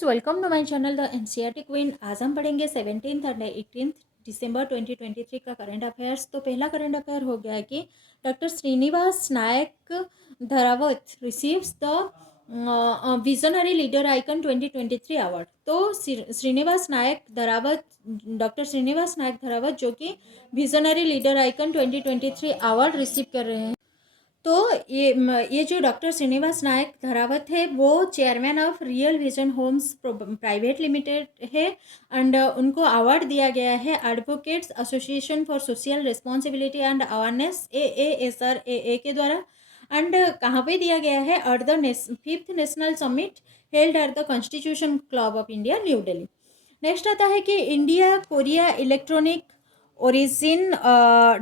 Friends, welcome to my channel the NCERT queen. आज हम पढ़ेंगे 17th और 18th दिसंबर 2023 का करंट अफेयर्स। तो पहला करंट अफेयर हो गया कि doctor Srinivas Nayak Dharavath receives the visionary leader icon 2023 award. तो श्रीनिवास नायक धरावत, डॉक्टर श्रीनिवास नायक धरावत जो कि visionary leader icon 2023 award receive कर रहे हैं। तो ये जो डॉक्टर श्रीनिवास नायक धरावत है वो chairman of real vision homes private limited है एंड उनको अवार्ड दिया गया है advocates association for social responsibility and awareness AASRAA के द्वारा। एंड कहाँ पे दिया गया है? At the 5th national summit held at the Constitution Club of India, New Delhi. Next आता है कि India Korea electronic origin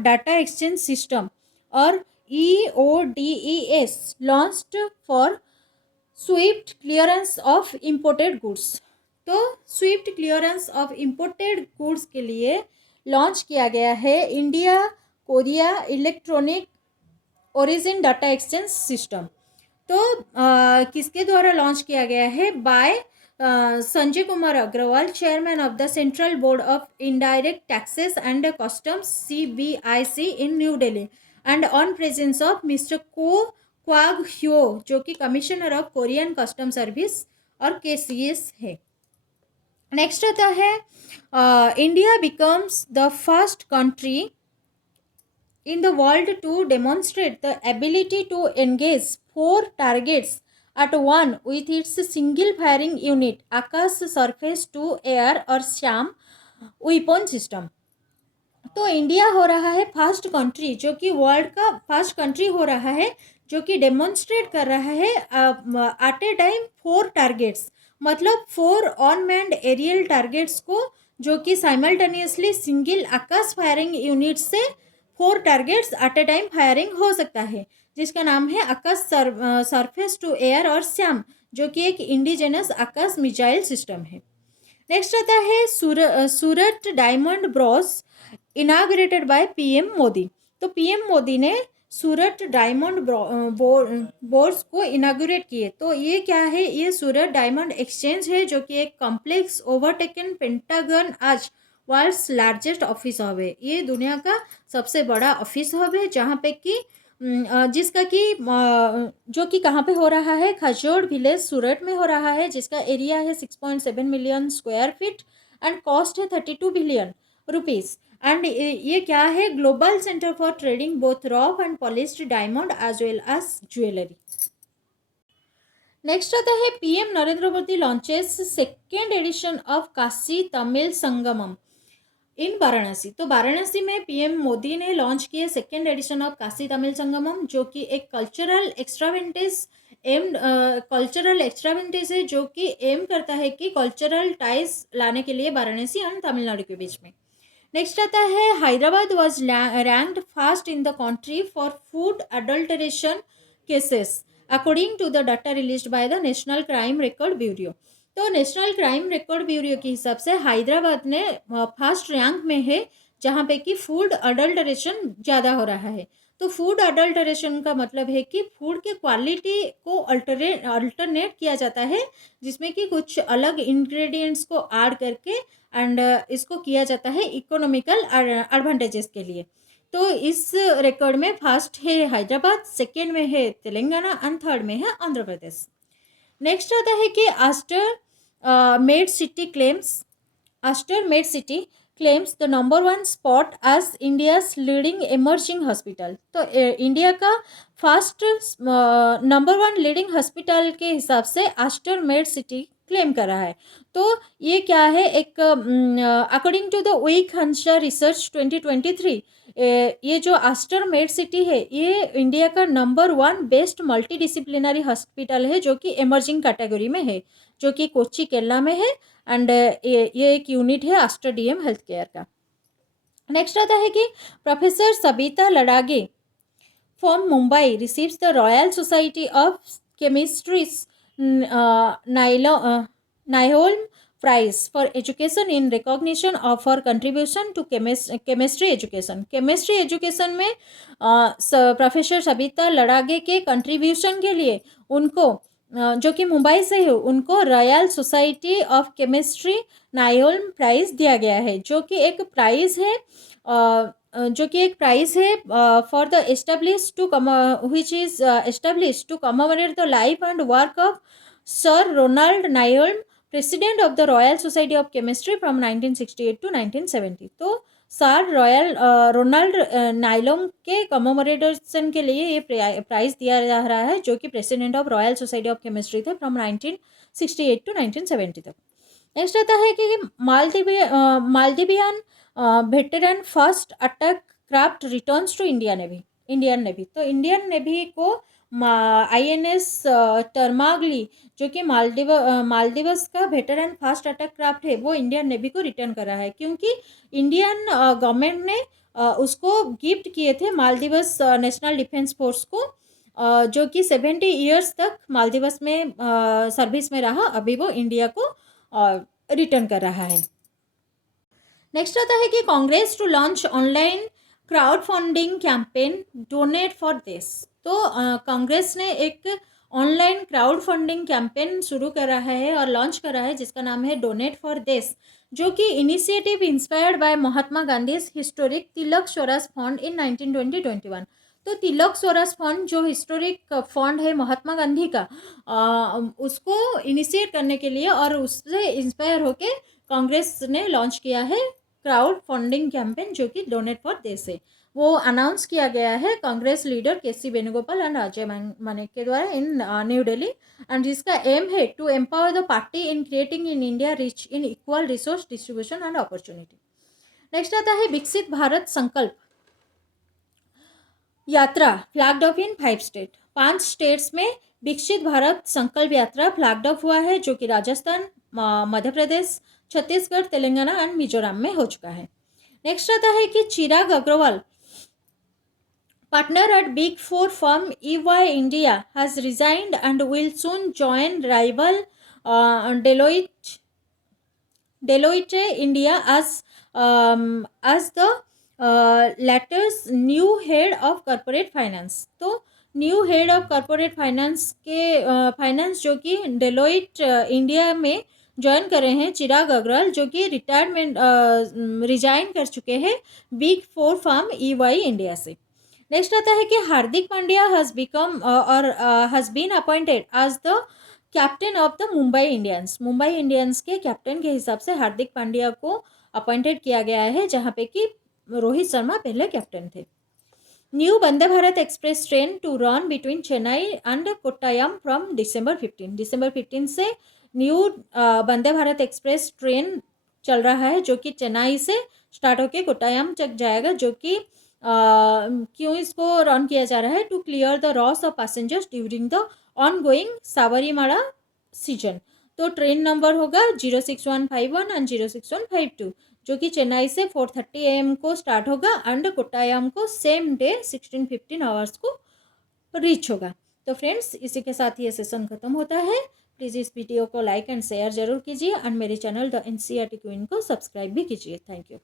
data exchange system और EODES launched for swift clearance of imported goods। तो swift clearance of imported goods के लिए launch किया गया है India Korea electronic origin data exchange system. तो किसके द्वारा लॉन्च किया गया है? By Sanjay Kumar Agarwal, chairman of the central board of indirect taxes and customs CBIC in new Delhi and on presence of mister Ko क्वाग ह्यो जो कि commissioner of Korean custom service और KCS है। नेक्स्ट आता है India becomes the first country in the world to demonstrate the ability to engage 4 targets at one with its single firing unit Akash surface to air और श्याम weapon system. तो India हो रहा है फर्स्ट कंट्री जो कि वर्ल्ड का first country हो रहा है जो कि डेमोन्स्ट्रेट कर रहा है एट ए टाइम 4 टारगेट्स, मतलब 4 अनमैन्ड एरियल टारगेट्स को जो कि simultaneously single Akash firing unit से 4 targets at a time firing हो सकता है, जिसका नाम है आकाश सरफेस टू एयर और श्याम जो कि एक इंडिजिनस आकाश मिसाइल सिस्टम है। नेक्स्ट आता है Surat diamond bourse inaugurated by PM Modi. तो PM मोदी ने सूरत डायमंड बोर्स को इनाग्रेट किए। तो ये क्या है? ये सूरत डायमंड एक्सचेंज है जो कि एक कॉम्प्लेक्स ओवरटेकन पेंटागन आज वर्ल्ड्स लार्जेस्ट ऑफिस हब है। ये दुनिया का सबसे बड़ा ऑफिस हब है जहाँ पे कि जिसका कि जो कि कहाँ पे हो रहा है? खजोड़ विलेज सूरत में हो रहा है, जिसका एरिया है 6.7 million square feet and cost है 32 बिलियन रुपीज़। एंड ये क्या है? Global centre for trading both raw and polished diamond as well as jewellery. Next आता है PM Narendra Modi launches second edition of Kashi Tamil Sangamam in Varanasi. तो वाराणसी में PM मोदी ने लॉन्च किए second edition of Kashi Tamil Sangamam जो कि एक कल्चरल एक्स्ट्रावेंटेज है जो कि एम करता है कि कल्चरल टाइज लाने के लिए वाराणसी एंड तमिलनाडु के बीच में। नेक्स्ट आता है Hyderabad was ranked first in the country for food adulteration cases according to the data released by the National Crime Record Bureau. तो नेशनल क्राइम रिकॉर्ड ब्यूरो के हिसाब से हैदराबाद ने फर्स्ट रैंक में है जहाँ पे कि फूड अडल्टरेशन ज़्यादा हो रहा है। तो फूड अडल्टरेशन का मतलब है कि फूड के क्वालिटी को अल्टरनेट किया जाता है, जिसमें कि कुछ अलग इंग्रेडिएंट्स को ऐड करके एंड इसको किया जाता है इकोनॉमिकल एडवांटेजेस के लिए। तो इस रिकॉर्ड में फर्स्ट है हैदराबाद, सेकेंड में है तेलंगाना एंड थर्ड में है आंध्र प्रदेश। नेक्स्ट आता है कि Aster Med City claims the number 1 spot as India's leading emerging hospital. तो इंडिया का फर्स्ट नंबर 1 लीडिंग हॉस्पिटल के हिसाब से आस्टर मेड सिटी क्लेम कर रहा है। तो ये क्या है? एक according to the Week Hansa research 2023 ये जो आस्टर मेड सिटी है ये इंडिया का नंबर 1 बेस्ट मल्टीडिसिप्लिनरी हॉस्पिटल है जो कि इमर्जिंग कैटेगरी में है, जो कि कोच्चि केरला में है एंड ये एक यूनिट है आस्टर DM हेल्थ केयर का। नेक्स्ट आता है कि professor Sabita Ladage from Mumbai receives the Royal Society of Chemistry's Nyholm prize for education in recognition of her contribution to chemistry education. Chemistry education में प्रोफेसर सबिता लडागे के कंट्रीब्यूशन के लिए उनको जो कि मुंबई से है, उनको Royal Society of Chemistry Nyholm prize दिया गया है, जो कि एक प्राइज़ है for the establish to come which is establish to commemorate the life and work of sir Ronald Nyholm, president of the Royal Society of Chemistry from 1968 to 1970। तो sir Ronald नायलोम के कमोमरेशन के लिए ये प्राइज़ दिया जा रहा है, जो कि president of Royal Society of Chemistry थे फ्रॉम 1968 टू 1970 तक। नेक्स्ट आता है कि Maldivian veteran first attack craft returns to Indian Navy. तो इंडियन नेवी को INS टर्मागली, जो कि मालदीव्स का वेटरन फास्ट अटैक क्राफ्ट है, वो इंडियन नेवी को रिटर्न कर रहा है, क्योंकि इंडियन गवर्नमेंट ने उसको गिफ्ट किए थे मालदीव्स नेशनल डिफेंस फोर्स को, जो कि 70 ईयर्स तक मालदीव्स में सर्विस में रहा, अभी वो इंडिया को रिटर्न कर रहा है। नेक्स्ट आता है कि Congress to launch online crowd funding campaign donate for Desh. तो कांग्रेस ने एक ऑनलाइन क्राउड फंडिंग कैंपेन शुरू करा है और लॉन्च करा है, जिसका नाम है डोनेट फॉर देश, जो कि initiative inspired by Mahatma Gandhi historic Tilak Swaraj fund in 1920-21। तो तिलक स्वराज फंड जो हिस्टोरिक फंड है महात्मा गांधी का, उसको इनिशिएट करने के लिए और उससे इंस्पायर होके कांग्रेस ने लॉन्च किया है क्राउड फंडिंग कैंपेन, जो कि डोनेट फॉर देश है। वो अनाउंस किया गया है Congress leader KC Venugopal and Ajay Maken के द्वारा इन न्यू दिल्ली, एंड जिसका एम है to empower the party in creating in India rich in equal resource distribution and opportunity. Next आता है Viksit Bharat Sankalp Yatra flagged off in 5 state. 5 states में विकसित भारत संकल्प यात्रा फ्लैग्ड ऑफ हुआ है, जो कि राजस्थान, मध्य प्रदेश, छत्तीसगढ़, तेलंगाना एंड मिजोरम में हो चुका है। नेक्स्ट आता है कि चिराग Agarwal, partner at Big Four firm EY India, has resigned and will soon join rival Deloitte India as the latter's new head of corporate finance। तो new head of corporate finance के finance जो कि Deloitte India में join कर रहे हैं चिराग अग्रवाल, जो कि रिजाइन कर चुके हैं बिग 4 फर्म EY इंडिया से। नेक्स्ट आता है कि Hardik Pandya has been appointed as the captain of the Mumbai Indians के कैप्टन के हिसाब से हार्दिक पांड्या को अपॉइंटेड किया गया है, जहां पे कि रोहित शर्मा पहले कैप्टन थे। New Vande Bharat express train to run between Chennai and Kottayam from December 15 से new Vande Bharat express train चल रहा है, जो कि चेन्नई से स्टार्ट होकर कोट्टायम तक जाएगा, जो कि क्यों इसको रन किया जा रहा है, to clear the loss of passengers during the ongoing Sabarimala season. तो ट्रेन नंबर होगा 06151 एंड 06152, जो कि चेन्नई से 4:30 AM को स्टार्ट होगा एंड कोट्टायम को सेम डे 16-15 आवर्स को रीच होगा। तो फ्रेंड्स, इसी के साथ ये सेशन खत्म होता है। प्लीज़ इस वीडियो को लाइक एंड शेयर जरूर कीजिए एंड मेरे चैनल द NCERT क्वीन को सब्सक्राइब भी कीजिए। Thank you.